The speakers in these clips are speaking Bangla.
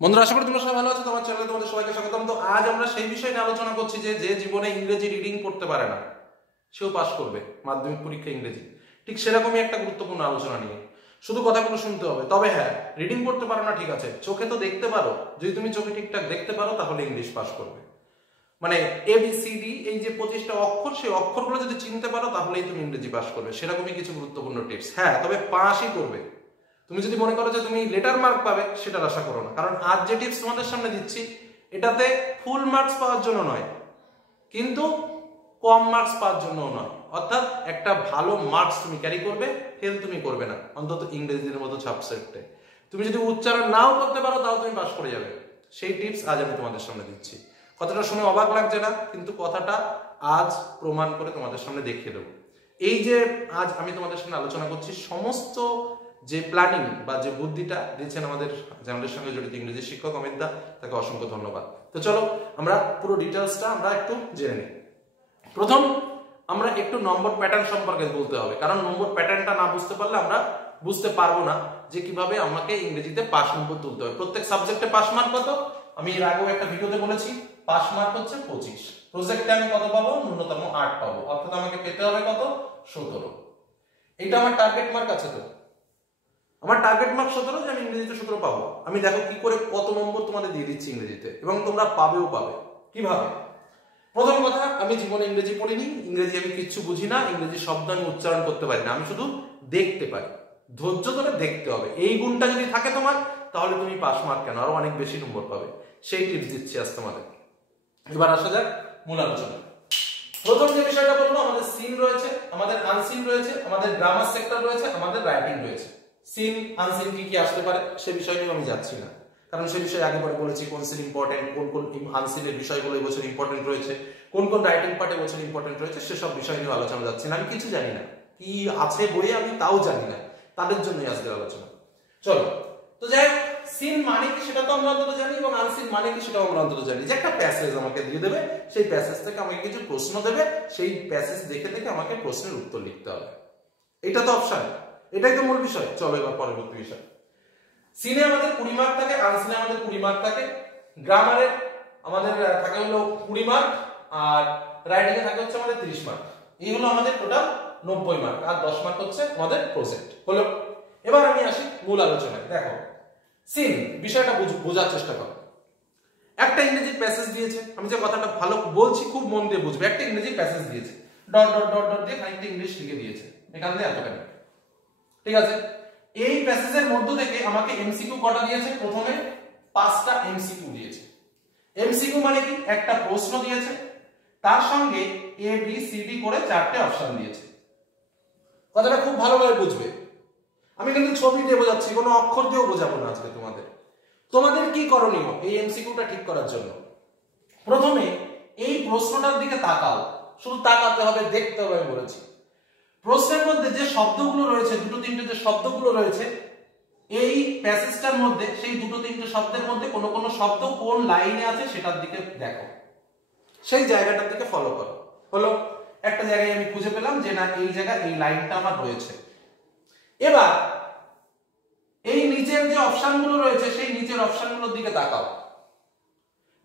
বন্ধুরা, আশা করি তোমরা সবাই ভালো আছো। তোমার চ্যানেলে তোমাদের সবাইকে স্বাগতম। তো আজ আমরা সেই বিষয় নিয়ে আলোচনা করছি যে যে জীবনে ইংরেজি রিডিং করতে পারে না সেও পাস করবে মাধ্যমিক পরীক্ষা ইংরেজি। ঠিক সেরকমই একটা গুরুত্বপূর্ণ আলোচনা নিয়ে। শুধু কথাগুলো শুনতে হবে। তবে হ্যাঁ, রিডিং করতে পারো না ঠিক আছে, চোখে তো দেখতে পারো। যদি তুমি চোখে ঠিকঠাক দেখতে পারো তাহলে ইংলিশ পাস করবে। মানে ABCD এই যে 25টা অক্ষর, সেই অক্ষরগুলো যদি চিনতে পারো তাহলেই তুমি ইংরেজি পাস করবে। সেরকমই কিছু গুরুত্বপূর্ণ টিপস। হ্যাঁ, তবে পাসই করবে। তুমি যদি মনে করো যে তুমি লেটার মার্ক পাবে, সেটার আশা করো না। কারণ আজ যে টিপস তোমাদের সামনে দিচ্ছি এটাতে ফুল মার্কস পাওয়ার জন্য নয়, কিন্তু কম মার্কস পাওয়ার জন্য নয়। অর্থাৎ একটা ভালো মার্কস তুমি ক্যারি করবে, ফেল তুমি করবে না, অন্তত ইংরেজির মতো সাবজেক্টে। তুমি যদি উচ্চারণ নাও করতে পারো তাও তুমি পাস করে যাবে। সেই টিপস আজ আমি তোমাদের সামনে দিচ্ছি। কথাটা শুনে অবাক লাগছে না, কিন্তু কথাটা আজ প্রমাণ করে তোমাদের সামনে দেখিয়ে দেবো। এই যে আজ আমি তোমাদের সামনে আলোচনা করছি, সমস্ত যে প্ল্যানিং বা যে বুদ্ধিটা দিচ্ছেন আমাদের চ্যানেলের সঙ্গে জড়িত ইংরেজি শিক্ষক অমিত দা, তাকে অসংখ্য ধন্যবাদ। তো চলো আমরা পুরো ডিটেলসটা আমরা একটু জেনে নিই। প্রথম আমরা একটু নম্বর প্যাটার্ন সম্পর্কে বলতে হবে, কারণ নম্বর প্যাটার্নটা না বুঝতে পারলে আমরা বুঝতে পারবো না যে কিভাবে আমাকে ইংরেজিতে পাস নম্বর তুলতে হবে। প্রত্যেক সাবজেক্টে পাস মার্ক কত, আমি এর আগেও একটা ভিডিওতে বলেছি। পাস মার্ক হচ্ছে 25। প্রজেক্টে আমি কত পাবো? ন্যূনতম 8 পাবো। অর্থাৎ আমাকে পেতে হবে কত? 17। এটা আমার টার্গেট মার্ক আছে। তো আমার টার্গেট মার্ক 17, যে আমি ইংরেজিতে 17 পাবো। আমি দেখো কি করে কত নম্বর তোমাদের দিয়ে দিচ্ছি ইংরেজিতে, এবং তোমরা পাবেও পাবে। কিভাবে? প্রথম কথা, আমি জীবনে ইংরেজি পড়িনি, ইংরেজি আমি কিচ্ছু বুঝি না, ইংরেজি শব্দ আমি উচ্চারণ করতে পারি না, আমি শুধু দেখতে পারি। ধৈর্য ধরে দেখতে হবে। এই গুণটা যদি থাকে তোমার, তাহলে তুমি পাস মার্ক কেন আরো অনেক বেশি নম্বর পাবে। সেই টিপস দিচ্ছি আজ তোমাদের। এবার আসা যাক মূল আলোচনা। প্রথম যে বিষয়টা বলবো, আমাদের সিন রয়েছে, আমাদের আনসিন রয়েছে, আমাদের গ্রামার সেক্টর রয়েছে, আমাদের রাইটিং রয়েছে। সিন আনসিন কি কি আসতে পারে সে বিষয় নিয়ে আমি যাচ্ছি না, কারণ সে বিষয়ে আগে পরে বলেছি কোন সিন ইম্পর্টেন্ট, কোন কোন আনসিনের বিষয়গুলো এই বছর ইম্পর্টেন্ট রয়েছে, কোন কোন রাইটিং পার্টে বছর ইম্পর্টেন্ট রয়েছে, সেসব বিষয় নিয়ে আলোচনা যাচ্ছি না। আমি কিছু জানি না, কি আছে বইয়ে আমি তাও জানি না, তাদের জন্যই আজকের আলোচনা। চলো, তো যাই হোক, সিন মানে কি সেটা তো আমরা অন্তত জানি, এবং আনসিন মানে কি সেটাও আমরা অন্তত জানি। যে একটা প্যাসেজ আমাকে দিয়ে দেবে, সেই প্যাসেজ থেকে আমাকে কিছু প্রশ্ন দেবে, সেই প্যাসেজ দেখে দেখে আমাকে প্রশ্নের উত্তর লিখতে হবে। এটা তো অপশন, এটাই তো মূল বিষয়। চলো এবার পরবর্তী বিষয়। সিনে আমাদের 20 মার্ক থাকে, আনসিনে আমাদের 20 মার্ক থাকে, গ্রামারে আমাদের থাকে হলো 20 মার্ক, আর রাইটিং এ থাকে হচ্ছে আমাদের 30 মার্ক। এই হলো আমাদের টোটাল 90 মার্ক, আর 10 মার্ক হচ্ছে আমাদের প্রজেক্ট। হলো, এবার আমি আসি মূল আলোচনায়। দেখো, সিন বিষয়টা বোঝার চেষ্টা করো। একটা ইংরেজি প্যাসেজ দিয়েছে, আমি যে কথাটা ভালো বলছি খুব মন দিয়ে বুঝবে। একটা ইংরেজি প্যাসেজ দিয়েছে, ডট ডট ডট ডট দিয়ে খানিকটা ইংলিশ লিখে দিয়েছে, এখান থেকে এতখানি। ঠিক আছে, এই প্যাসেজের মধ্য থেকে আমাকে এমসিকিউ কটা দিয়েছে? প্রথমে 5টা এমসিকিউ দিয়েছে। এমসিকিউ মানে কি? একটা প্রশ্ন দিয়েছে, তার সঙ্গে এ বি সি ডি করে 4টে অপশন দিয়েছে। কথাটা খুব ভালোভাবে বুঝবে। আমি কিন্তু ছবি দিয়ে বোঝাচ্ছি, কোনো অক্ষর দিয়েও বোঝাবো না আজকে তোমাদের। তোমাদের কি করণীয় এই এমসিকিউটা ঠিক করার জন্য? প্রথমে এই প্রশ্নটার দিকে তাকাও, শুধু তাকাতে হবে, দেখতে হবে। আমি বলেছি প্রশ্নের মধ্যে যে শব্দগুলো রয়েছে, দুটো তিনটে যে শব্দগুলো রয়েছে এই প্যাসেজটার মধ্যে, সেই দুটো তিনটে শব্দের মধ্যে কোন কোন শব্দ কোন লাইনে আছে সেটার দিকে দেখো, সেই জায়গাটার দিকে ফলো করো। হলো, একটা জায়গায় আমি খুঁজে পেলাম যে না, এই জায়গায় এই লাইনটা আমার রয়েছে। এবার এই নিচের যে অপশনগুলো রয়েছে, সেই নিচের অপশনগুলোর দিকে তাকাও।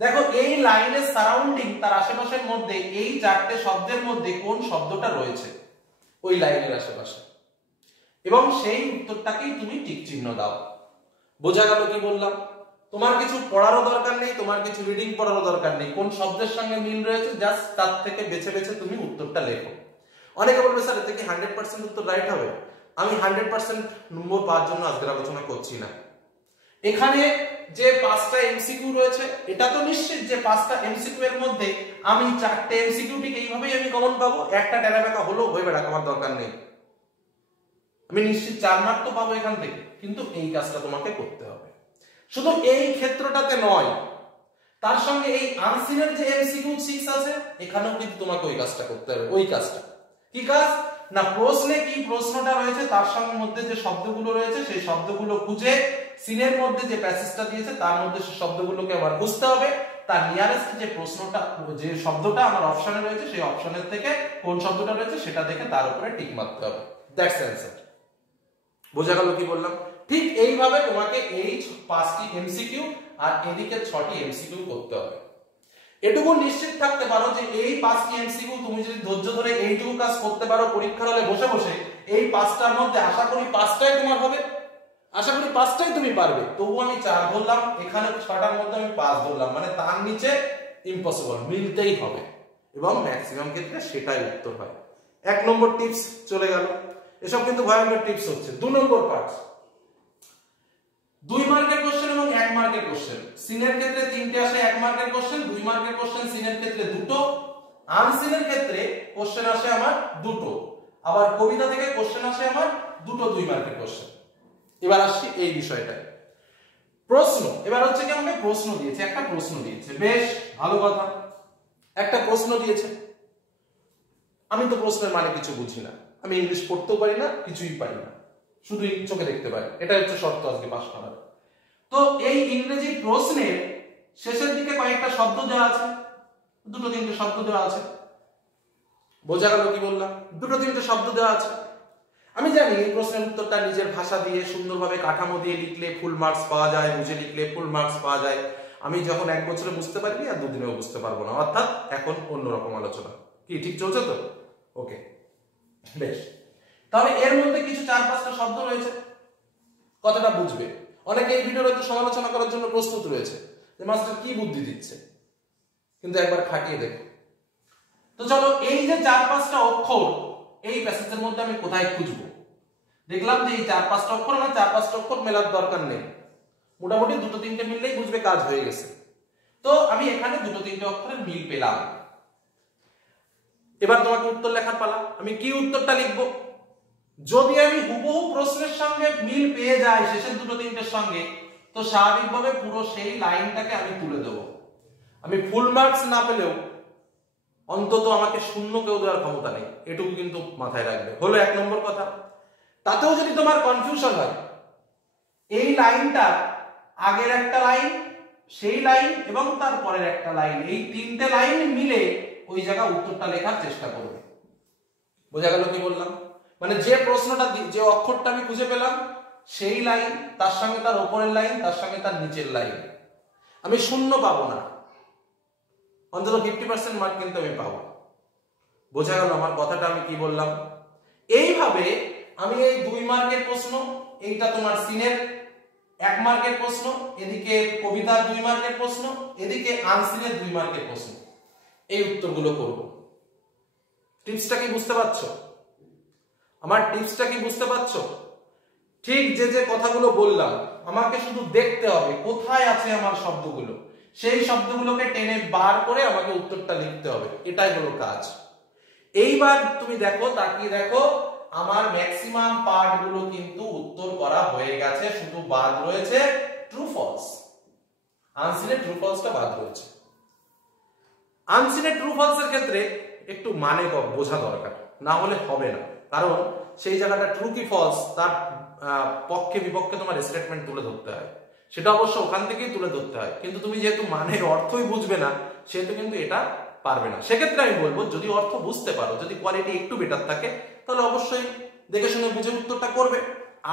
দেখো এই লাইনের সারাউন্ডিং, তার আশেপাশের মধ্যে এই 4টে শব্দের মধ্যে কোন শব্দটা রয়েছে ওই লাইনের আশেপাশে, এবং সেই উত্তরটাকেই তুমি টিক চিহ্ন দাও। বোঝা গেল কি বললাম? তোমার কিছু পড়ারও দরকার নেই, তোমার কিছু রিডিং পড়ারও দরকার নেই। কোন শব্দের সঙ্গে মিল রয়েছে জাস্ট তার থেকে বেছে বেছে তুমি উত্তরটা লেখো। অনেকে বলবে স্যার এতে কি 100% উত্তর রাইট হবে? আমি 100% নম্বর পাওয়ার জন্য আজকের আলোচনা করছি না। এখানে যে 5টা এমসিকিউ রয়েছে, এটা তো নিশ্চিত যে 5টা এমসিকিউ এর মধ্যে আমি 4টে এমসিকিউ ঠিক এইভাবেই আমি কমন পাবো। একটা টেরাবেকা হলো হয়ে বেড়াক, আমার দরকার নেই। আমি নিশ্চিত 4 মার্ক তো পাবো এখান থেকে, কিন্তু এই কাজটা তোমাকে করতে হবে। শুধু এই ক্ষেত্রটাতে নয়, তার সঙ্গে এই আনসিনের যে এমসিকিউ 6 আছে, এখানেও কিন্তু তোমাকে ওই কাজটা করতে হবে। ওই কাজটা কি কাজ? না, প্রশ্নে কি প্রশ্নটা রয়েছে তার সঙ্গে মধ্যে যে শব্দগুলো রয়েছে সেই শব্দগুলো খুঁজে, সিনের মধ্যে যে প্যাসেজটা দিয়েছে তার মধ্যে সেই শব্দগুলোকে আবার খুঁজতে হবে। তার নিয়ারেস্ট যে প্রশ্নটা, যে শব্দটা আমার অপশনে রয়েছে, সেই অপশনের থেকে কোন শব্দটা রয়েছে সেটা দেখে তার উপরে টিক মারতে হবে। That's answer. বোঝা গেল কি বললাম? ঠিক এইভাবে তোমাকে এই 5টি এমসিকিউ আর এদিকে 6টি এমসিকিউ করতে হবে। এটুকু নিশ্চিত থাকতে পারো যে এই 5টি এমসিকিউ তুমি যদি ধৈর্য ধরে এইটুকু কাজ করতে পারো পরীক্ষার হলে বসে বসে, এই 5টার মধ্যে আশা করি 5টাই তোমার হবে, আশা করি 5টাই তুমি পারবে। তবু আমি 4 ধরলাম, এখানে 6টার মধ্যে আমি 5 ধরলাম, মানে তার নিচে ইম্পসিবল, মিলতেই হবে, এবং ম্যাক্সিমাম ক্ষেত্রে সেটাই উত্তর হয়। 1 নম্বর টিপস চলে গেল। এসব কিন্তু ভয়ঙ্কর টিপস হচ্ছে। 2 নম্বর পার্ট, 2 মার্কের কোশ্চেন এবং 1 মার্কের কোশ্চেন। সিনের ক্ষেত্রে 3টে আসে 1 মার্কের কোশ্চেন, 2 মার্কের কোশ্চেন সিনের ক্ষেত্রে 2টো, আনসিনের ক্ষেত্রে কোশ্চেন আসে আমার 2টো, আবার কবিতা থেকে কোশ্চেন আসে আমার 2টো 2 মার্কের কোশ্চেন। এবার আসছি এই বিষয়টায়, প্রশ্ন। এবার হচ্ছে কি আমাকে প্রশ্ন দিয়েছে, একটা প্রশ্ন দিয়েছে, বেশ ভালো কথা, একটা প্রশ্ন দিয়েছে। আমি তো প্রশ্নের মানে কিছু বুঝি না, আমি ইংলিশ পড়তেও পারি না, কিছুই পারি না, শুধু চোখে দেখতে পারি, এটা হচ্ছে শর্ত আজকে পাস করার। তো এই ইংরেজি প্রশ্নের শেষের দিকে কয়েকটা শব্দ দেওয়া আছে, 2-3টে শব্দ দেওয়া আছে। বোঝা গেল কি বললাম? 2-3টে শব্দ দেওয়া আছে। আমি জানি এই প্রশ্নের উত্তরটা নিজের ভাষা দিয়ে সুন্দরভাবে কাঠামো দিয়ে লিখলে ফুল মার্কস পাওয়া যায়, বুঝে লিখলে ফুল মার্কস পাওয়া যায়। আমি যখন 1 বছরে বুঝতে পারিনি, আর 2 দিনেও বুঝতে পারবো না, অর্থাৎ এখন অন্যরকম আলোচনা। কি ঠিক চলছে তো? ওকে, বেশ। তাহলে এর মধ্যে কিছু 4-5টা শব্দ রয়েছে, কথাটা বুঝবে। অনেকে এই ভিডিওর হয়তো সমালোচনা করার জন্য প্রস্তুত রয়েছে যে মাস্টার কি বুদ্ধি দিচ্ছে, কিন্তু একবার খাটিয়ে দেখো। তো চলো, এই যে 4-5টা অক্ষর এই প্যাসেজের মধ্যে আমি কোথায় খুঁজবো? দেখলাম যে এই 4-5টা অক্ষর, আমার 4-5টা অক্ষর মেলার দরকার নেই, মোটামুটি 2-3টে মিললেই বুঝবে কাজ হয়ে গেছে। তো আমি এখানে 2-3টে অক্ষরের মিল পেলাম। এবার তোমাকে উত্তর লেখার পালা। আমি কি উত্তরটা লিখবো? যদি আমি হুবহু প্রশ্নের সঙ্গে মিল পেয়ে যাই শেষের 2-3টের সঙ্গে, তো স্বাভাবিকভাবে পুরো সেই লাইনটাকে আমি তুলে দেব। আমি ফুল মার্কস না পেলেও অন্তত আমাকে 0 কেউ দেওয়ার ক্ষমতা নেই, এটুকু কিন্তু মাথায় রাখবে। হলো 1 নম্বর কথা। তাতেও যদি তোমার কনফিউশন হয়, এই লাইনটা আগের একটা লাইন, সেই লাইন এবং তার পরের একটা লাইন, এই 3টে লাইন মিলে ওই জায়গা উত্তরটা লেখার চেষ্টা করবে। বোঝা গেল কি বললাম? মানে যে প্রশ্নটা, যে অক্ষরটা আমি খুঁজে পেলাম, সেই লাইন, তার সঙ্গে তার উপরের লাইন, তার সঙ্গে তার নিচের লাইন, আমি 0 পাবো না, অন্তত 50% মার্ক কিন্তু আমি পাবো। বোঝা গেল আমার কথাটা আমি কি বললাম? এইভাবে আমি এই 2 মার্কের প্রশ্ন, এইটা তোমার সিনের 1 মার্কের প্রশ্ন, এদিকে কবিতার 2 মার্কের প্রশ্ন, এদিকে আনসিনের 2 মার্কের প্রশ্ন, এই উত্তরগুলো করব। টিপসটা কি বুঝতে পারছো? আমার টিপসটা কি বুঝতে পারছো? ঠিক যে যে কথাগুলো বললাম, আমাকে শুধু দেখতে হবে কোথায় আছে আমার শব্দগুলো, সেই শব্দগুলোকে টেনে বার করে আমাকে উত্তরটা লিখতে হবে, এটাই হলো কাজ। এইবার তুমি দেখো, তাকিয়ে দেখো, আমার ম্যাক্সিমাম পার্টগুলো কিন্তু উত্তর করা হয়ে গেছে, শুধু বাদ রয়েছে ট্রু ফলস। আনসিনে ট্রু ফলসটা বাদ রয়েছে। আনসিনে ট্রু ফলসের ক্ষেত্রে একটু মানে বোঝা দরকার, না হলে হবে না। কারণ সেই জায়গাটা ট্রু কি ফলস তার পক্ষে বিপক্ষে তোমার স্টেটমেন্ট তুলে ধরতে হয়, সেটা অবশ্য ওখান থেকেই তুলে ধরতে হয়। কিন্তু তুমি যেহেতু মানের অর্থই বুঝবে না, সেহেতু কিন্তু এটা পারবে না। সেক্ষেত্রে আমি বলবো, যদি অর্থ বুঝতে পারো, যদি কোয়ালিটি একটু বেটার থাকে, তাহলে অবশ্যই দেখে শুনে বুঝে উত্তরটা করবে।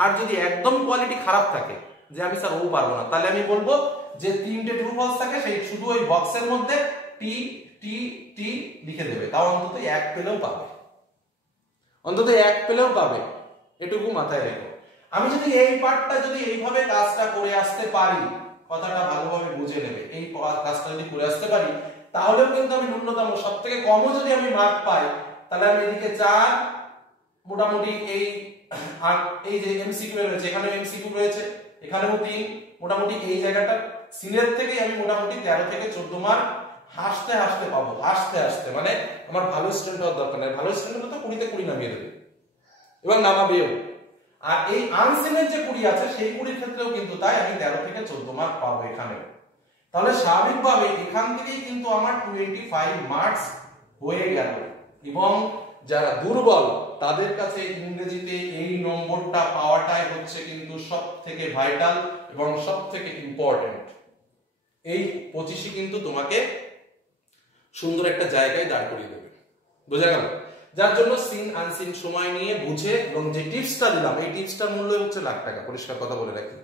আর যদি একদম কোয়ালিটি খারাপ থাকে, যে আমি স্যার ও পারবো না, তাহলে আমি বলবো যে 3টে ট্রু ফলস থাকে, সেই শুধু ওই বক্সের মধ্যে টি টি টি লিখে দেবে, তাও অন্তত 1 পেলেও পাবে, অন্তত 1 পেলেও পাবে, এটুকু মাথায় রেখো। আমি যদি এই পার্টটা যদি এইভাবে কাজটা করে আসতে পারি, কথাটা ভালোভাবে বুঝে নেবে, এই কাজটা যদি করে আসতে পারি, তাহলেও কিন্তু আমি ন্যূনতম সবথেকে কমও যদি আমি মার্ক পাই, তাহলে আমি এদিকে 4, মোটামুটি এই যে এমসিকিউ রয়েছে, এখানে এমসিকিউ রয়েছে, এখানেও 3, মোটামুটি এই জায়গাটা সিনের থেকে আমি মোটামুটি 13 থেকে 14 মার্ক হাসতে হাসতে পাবো। হাসতে হাসতে মানে আমার ভালো স্টুডেন্ট হওয়ার দরকার নেই, ভালো স্টুডেন্ট হলে তো 20 তে 20 নামিয়ে দেবে এবং নামাবেও। আর এই আনসিনের যে 20 আছে, সেই 20 ক্ষেত্রেও কিন্তু তাই, আমি 13 থেকে 14 মার্ক পাবো এখানে। তাহলে স্বাভাবিকভাবে এখান থেকেই কিন্তু আমার 25 মার্কস হয়ে গেল। এবং যারা দুর্বল, তাদের কাছে ইংরেজিতে এই নম্বরটা পাওয়াটাই হচ্ছে কিন্তু সব থেকে ভাইটাল এবং সব থেকে ইম্পর্টেন্ট। এই 25ই কিন্তু তোমাকে সুন্দর একটা জায়গায় দাঁড় করিয়ে দেবে। বোঝা গেল? যার জন্য সিন আনসিন সময় নিয়ে বুঝে এবং যে টিপসটা দিলাম এই টিপসটার মূল্য হচ্ছে লাখ টাকা, পরিষ্কার কথা বলে রাখি।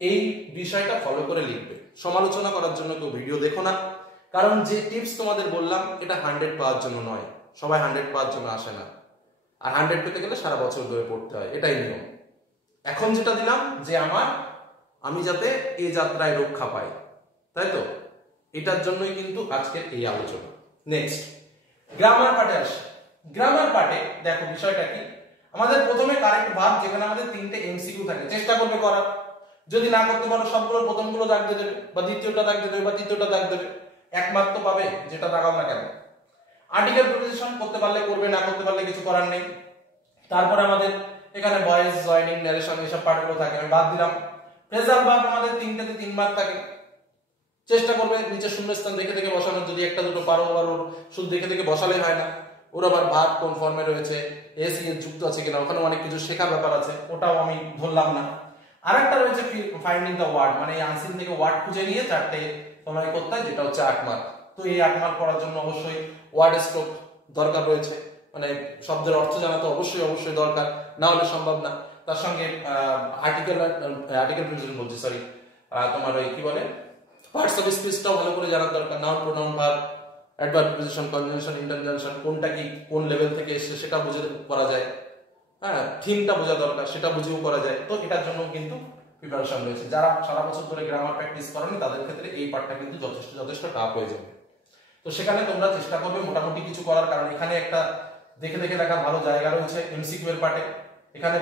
এই বিষয়টা ফলো করে লিখবে। সমালোচনা করার জন্য কেউ ভিডিও দেখো না, কারণ যে টিপস তোমাদের বললাম এটা 100 পাওয়ার জন্য নয়, সবাই 100 পাওয়ার জন্য আসে না, আর 100 পেতে গেলে সারা বছর ধরে পড়তে হয়, এটাই নিয়ম। এখন যেটা দিলাম যে আমি যাতে এই যাত্রায় রক্ষা পাই, তাই তো, এটার জন্যই কিন্তু আজকের এই আলোচনা। নেক্সট গ্রামার পার্টে আসে। গ্রামার পার্টে দেখো বিষয়টা কি, আমাদের প্রথমে কারেক্ট ভার্ব, যেখানে আমাদের 3টে এমসিকিউ থাকে, চেষ্টা করবে করার। যদি না করতে পারো সবগুলো প্রথমগুলো দাগ দিয়ে দেবে, বা দ্বিতীয়টা দাগ দিয়ে দেবে, বা তৃতীয়টা দাগ দেবে, এক মার্ক তো পাবে যেটা দাগাও না কেন। আর্টিকেল প্রিপোজিশন করতে পারলে করবে, না করতে পারলে কিছু করার নেই। তারপরে আমাদের এখানে ভয়েস, জয়েনিং, ন্যারেশন এসব পার্টগুলো থাকে, আমি বাদ দিলাম। ফ্রেজাল ভার্ব আমাদের 3টেতে 3 মার্ক থাকে, চেষ্টা করবে নিচে শূন্যস্থান দেখে দেখে বসানোর, যদি একটা দুটো পারো, আবার ওর শুধু দেখে দেখে বসালেই হয় না, ওর আবার ভার্ব কোন ফর্মে রয়েছে, এস এর যুক্ত আছে কিনা, ওখানে অনেক কিছু শেখার ব্যাপার আছে, ওটাও আমি ধরলাম না। আরেকটা রয়েছে ফাইন্ডিং দ্য ওয়ার্ড, মানে আনসিন থেকে ওয়ার্ড খুঁজে নিয়ে 4টে তোমাকে করতে হয়, যেটা হচ্ছে 8 মার্ক। তো এই 8 মার্ক করার জন্য অবশ্যই ওয়ার্ড স্ট্রোক দরকার রয়েছে, মানে শব্দের অর্থ জানা তো অবশ্যই দরকার, না হলে সম্ভব না। তার সঙ্গে আর্টিকেল প্রিপোজিশন বলছি, সরি, তোমার ওই কি বলে পার্টস অফ স্পিচটাও ভালো করে জানার দরকার, noun, pronoun, verb, adverb, preposition, conjunction, interjection, কোনটা কি কোন লেভেল থেকে এসেছে সেটা বুঝে করা যায়। হ্যাঁ, থিমটা বোঝা দরকার, সেটা বুঝেও করা যায়। তো এটার জন্য কিন্তু প্রিপারেশন রয়েছে। যারা সারা বছর ধরে গ্রামার প্র্যাকটিস করেনি তাদের ক্ষেত্রে এই পার্টটা কিন্তু যথেষ্ট টাফ হয়ে যাবে। তো সেখানে তোমরা চেষ্টা করবে মোটামুটি কিছু করার, কারণ এখানে একটা দেখে দেখে দেখা ভালো জায়গা রয়েছে এমসিকিউ এর পার্টে। এখানে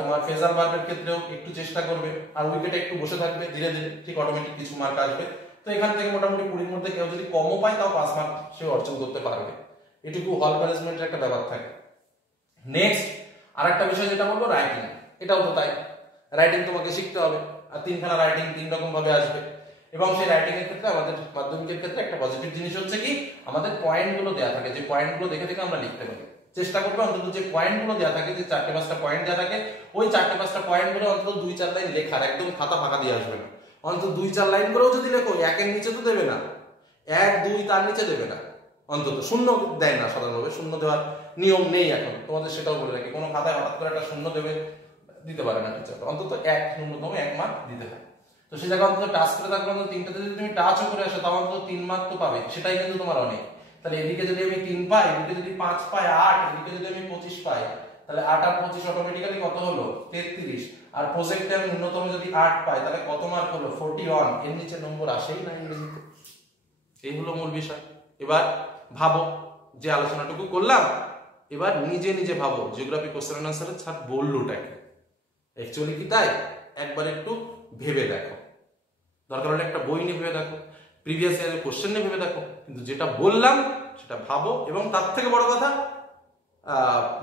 তোমার ফ্রেজাল ভার্বের ক্ষেত্রেও একটু চেষ্টা করবে, আর উইকেটে একটু বসে থাকবে, ধীরে ধীরে ঠিক অটোমেটিক কিছু মার্ক আসবে। তো এখান থেকে মোটামুটি 20-র মধ্যে কেউ যদি কমও পায় তাও 5 মার্ক সে অর্জন করতে পারবে, এটুকু হল ম্যানেজমেন্টের একটা ব্যাপার থাকে। নেক্সট আরেকটা বিষয় যেটা বলবো, রাইটিং। এটাও তো তাই, রাইটিং তোমাকে শিখতে হবে, আর 3খানা রাইটিং 3 রকম ভাবে আসবে। এবং সেই রাইটিং এর ক্ষেত্রে আমাদের মাধ্যমিকের ক্ষেত্রে একটা পজিটিভ জিনিস হচ্ছে কি, আমাদের পয়েন্টগুলো দেয়া থাকে, যে পয়েন্টগুলো দেখে দেখে আমরা লিখতে পারি। চেষ্টা করবে অন্তত যে পয়েন্টগুলো দেয়া থাকে, যে 4টে-5টা পয়েন্ট দেয়া থাকে, ওই 4টে-5টা পয়েন্টগুলো অন্তত 2-4 লাইন লেখার, একদম খাতা ফাঁকা দিয়ে আসবে না। অন্তত 2-4 লাইন করেও যদি লেখো, 1-এর নিচে তো দেবে না, 1-2 তার নিচে দেবে না, অন্তত শূন্য দেয় না সাধারণভাবে, শূন্য দেওয়ার নিয়ম নেই এখন, তোমাদের সেটাও বলে রাখি। কোনো খাতায় হঠাৎ করে একটা শূন্য দিতে পারে না টিচার, অন্তত ন্যূনতম 1 মার্ক দিতে হয়। তো সেই জায়গায় অন্তত টাচ করে থাকলে, অন্তত 3টাতে যদি তুমি টাচও করে আসো তাও অন্তত 3 মার্ক তো পাবে, সেটাই কিন্তু তোমার অনেক। তাহলে এদিকে যদি আমি 3 পাই, এদিকে যদি 5 পাই 8, এদিকে যদি আমি 25 পাই, তাহলে 8 আর 25 অটোমেটিক্যালি কত হলো 33। আর প্রজেক্টে আমি ন্যূনতম যদি 8 পাই, তাহলে কত মার্ক হলো 41। এর নিচে নম্বর আসেই না ইংরেজিতে। এই হলো মূল বিষয়। এবার ভাবো যে আলোচনাটুকু করলাম, এবার নিজে নিজে ভাবো জিওগ্রাফি কোশ্চেন এন্ড আনসারের ছাড় বললোটা কি, অ্যাকচুয়ালি কি তাই? একবার একটু ভেবে দেখো, দরকার হলে একটা বই নিয়ে ভেবে দেখো, প্রিভিয়াস ইয়ারের কোশ্চেন নিয়ে ভেবে দেখো, কিন্তু যেটা বললাম সেটা ভাবো। এবং তার থেকে বড় কথা,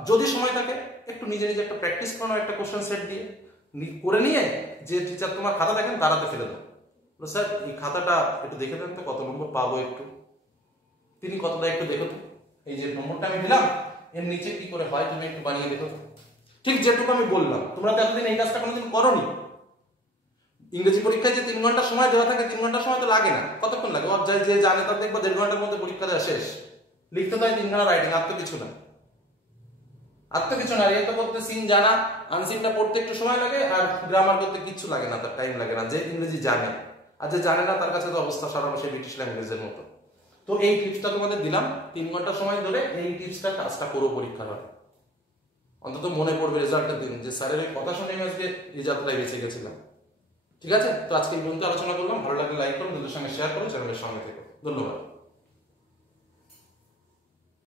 যদি সময় থাকে একটু নিজে নিজে একটা প্র্যাকটিস করো, একটা কোশ্চেন সেট দিয়ে করে নিয়ে, যে টিচার তোমার খাতা দেখেন তারাতে ফেলে দাও, স্যার এই খাতাটা একটু দেখে দেন তো কত নম্বর পাবো, একটু তিনি কত দেয় একটু দেখো তো, এই যে নম্বরটা আমি দিলাম এর নিচে কি করে হয় তুমি একটু বানিয়ে দেখো। ঠিক যেটুকু আমি বললাম, তোমরা তো এতদিন এই কাজটা কোনোদিন করোনি। ইংরেজি পরীক্ষায় যে 3 ঘন্টা সময় দেওয়া থাকে, 3 ঘন্টা সময় তো লাগে না, কতক্ষণ লাগে? যে জানে তার দেখবো 1.5 ঘন্টার মধ্যে পরীক্ষা দেওয়া শেষ। লিখতে তো হয় 3খানা রাইটিং, আর তো কিছু না, এ তো করতে সিন জানা, আনসিনটা পড়তে একটু সময় লাগে, আর গ্রামার করতে কিচ্ছু লাগে না, তার টাইম লাগে না, যে ইংরেজি জানে। আর যে জানে না তার কাছে তো অবস্থা সাধারণ সেই ব্রিটিশ ল্যাঙ্গুয়েজের মতো। তো এই টিপসটা তোমাদের দিলাম, 3 ঘন্টা সময় ধরে এই টিপসটা কাজটা করো পরীক্ষার হলে, অন্তত মনে পড়বে রেজাল্টের দিন যে স্যারের এই কথা শুনে আমি আজকে এই যাত্রায় বেঁচে গেছিলাম। ঠিক আছে, তো আজকে এই পর্যন্ত আলোচনা করলাম। ভালো লাগলে লাইক করো, বন্ধুদের সঙ্গে শেয়ার করো, চ্যানেলের সঙ্গে থেকো। ধন্যবাদ।